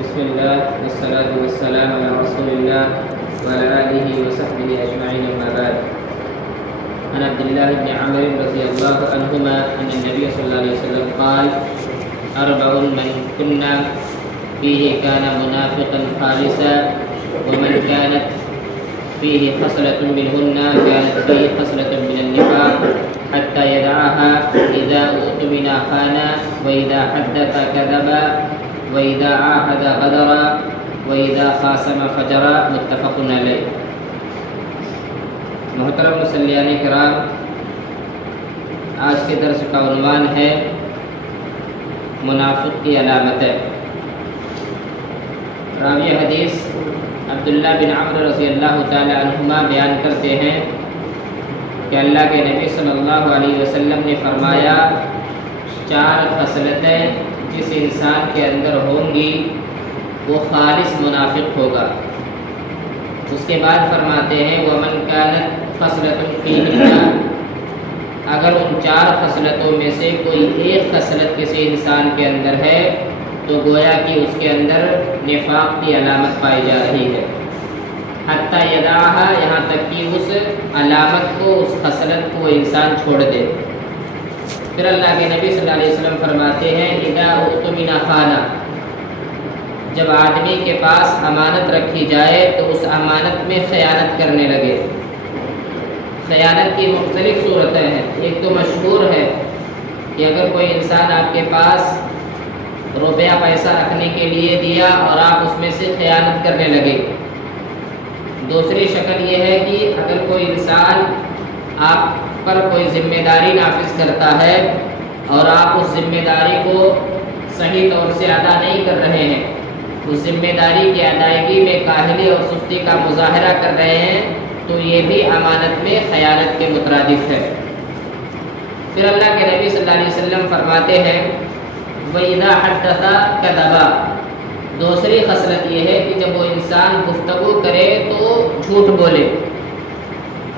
بسم الله والصلاة والسلام على رسول الله وعلى آله وصحبه أجمعين أما بعد. عن عبد الله بن عمرو رضي الله عنهما أن النبي صلى الله عليه وسلم قال: أربع من كنا فيه كان منافقا خالصا ومن كانت فيه خصلة منهن كانت فيه خصلة من النفاق حتى يدعها إذا اؤتمن خان وإذا حدث كذب وإذا عاهد غدر وإذا خاصم فجر. متفق علیہ. محترم مصلیان کرام، آج کے درس کا عنوان ہے منافق کی علامتیں. راوی حدیث عبداللہ بن عمرو رضی اللہ تعالی عنہما بیان کرتے ہیں کہ اللہ کے نبی صلی اللہ علیہ وسلم نے فرمایا، 4 خصلتیں جس انسان کے اندر ہوں گی وہ خالص منافق ہوگا. اس کے بعد فرماتے ہیں وَمَنْ كَانَتْ خَصْلَةٌ فِيهِنَّ، اگر ان 4 خصلتوں میں سے کوئی ایک خصلت کسی انسان کے اندر ہے تو گویا کہ اس کے اندر نفاق کی علامت پائی جا رہی ہے. حتیٰ یدعھا، یہاں تک کہ اس علامت کو، اس خصلت کو انسان چھوڑ دے. پھر اللہ کے نبی صلی اللہ علیہ وسلم فرماتے ہیں اذا اؤتمن خان، جب آدمی کے پاس امانت رکھی جائے تو اس امانت میں خیانت کرنے لگے. خیانت کی مختلف صورتیں ہیں. ایک تو مشہور ہے کہ اگر کوئی انسان آپ کے پاس روپیہ پیسہ رکھنے کے لیے دیا اور آپ اس میں سے خیانت کرنے لگے. دوسری شکل یہ ہے کہ اگر کوئی انسان آپ پر کوئی ذمہ داری نافذ کرتا ہے اور آپ اس ذمہ داری کو صحیح طور سے ادا نہیں کر رہے ہیں، اس ذمہ داری کی ادائیگی میں کاہلی اور سستی کا مظاہرہ کر رہے ہیں، تو یہ بھی امانت میں خیانت کے مترادف ہے. پھر اللہ کے نبی صلی اللہ علیہ وسلم فرماتے ہیں وَإِذَا حَدَّثَ كَذَبَ، دوسری خصلت یہ ہے کہ جب وہ انسان گفتگو کرے تو جھوٹ بولے.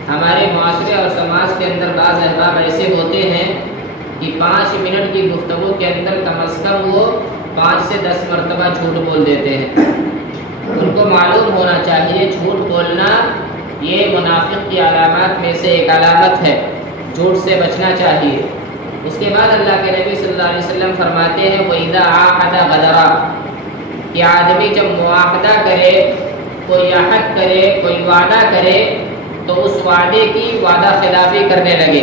ہمارے معاشرے اور سماج کے اندر بعض احباب ایسے ہوتے ہیں کہ 5 منٹ کی گفتگو کے اندر کم از کم وہ 5 سے 10 مرتبہ جھوٹ بول دیتے ہیں. ان کو معلوم ہونا چاہیے جھوٹ بولنا یہ منافق کی علامات میں سے ایک علامت ہے. جھوٹ سے بچنا چاہیے. اس کے بعد اللہ کے نبی صلی اللہ علیہ وسلم فرماتے ہیں وَإِذَا عَاهَدَ غَدَرَ، کہ آدمی جب معاہدہ کرے، کوئی عہد کرے، کوئی وعدہ کرے تو اس وعدے کی وعدہ خلافی کرنے لگے.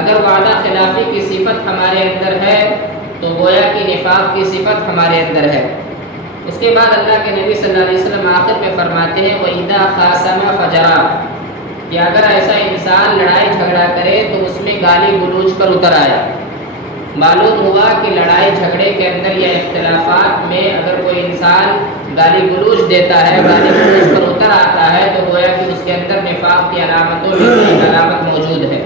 اگر وعدہ خلافی کی صفت ہمارے اندر ہے تو گویا کہ نفاق کی صفت ہمارے اندر ہے. اس کے بعد اللہ کے نبی صلی اللہ علیہ وسلم آخر میں فرماتے ہیں وَإِذَا خَاصَمَ فَجَرَ، کہ اگر ایسا انسان لڑائی جھگڑا کرے تو اس میں گالی گلوچ پر اتر آیا. معلوم ہوا کہ لڑائی جھگڑے کے اندر یا اختلافات میں اگر کوئی انسان گالی گلوچ دیتا ہے، گالی گلوچ پر اتر آتا ہے، تو گویا کہ اس کے اندر نفاق کی علامتوں میں ایک علامت موجود ہے.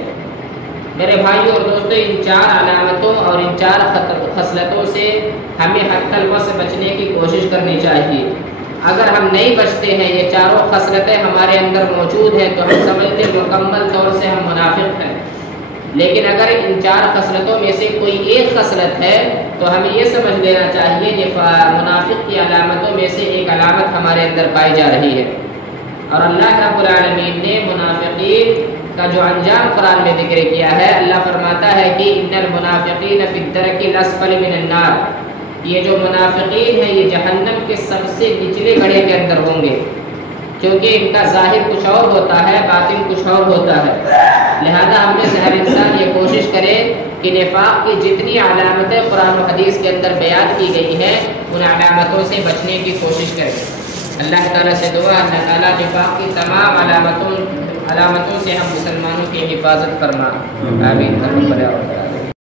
میرے بھائیوں اور دوستوں، ان 4 علامتوں اور ان 4 خصلتوں سے ہمیں حق الوس سے بچنے کی کوشش کرنی چاہیے. اگر ہم نہیں بچتے ہیں، یہ 4 خصلتیں ہمارے اندر موجود ہیں، تو ہم سمجھتے مکمل طور سے ہم منافق ہیں. لیکن اگر ان 4 خصلتوں میں سے کوئی ایک خصلت ہے تو ہمیں یہ سمجھ لینا چاہیے کہ منافق کی علامتوں میں سے ایک علامت ہمارے اندر پائی جا رہی ہے. اور اللہ رب العالمین نے منافقین کا جو انجام قرآن میں ذکر کیا ہے، اللہ فرماتا ہے کہ ان المنافقین فی الدرک الاسفل من النار، یہ جو منافقین ہیں یہ جہنم کے سب سے نچلے گڑھے کے اندر ہوں گے، کیونکہ ان کا ظاہر کچھ اور ہوتا ہے، باطن کچھ اور ہوتا ہے. لہذا ہم میں سے ہر انسان یہ کوشش کرے کہ نفاق کی جتنی علامتیں قرآن و حدیث کے اندر بیان کی گئی ہیں ان علامتوں سے بچنے کی کوشش کرے. اللہ تعالیٰ سے دعا اللہ تعالیٰ نفاق کی تمام علامتوں سے ہم مسلمانوں کی حفاظت فرما. آمین.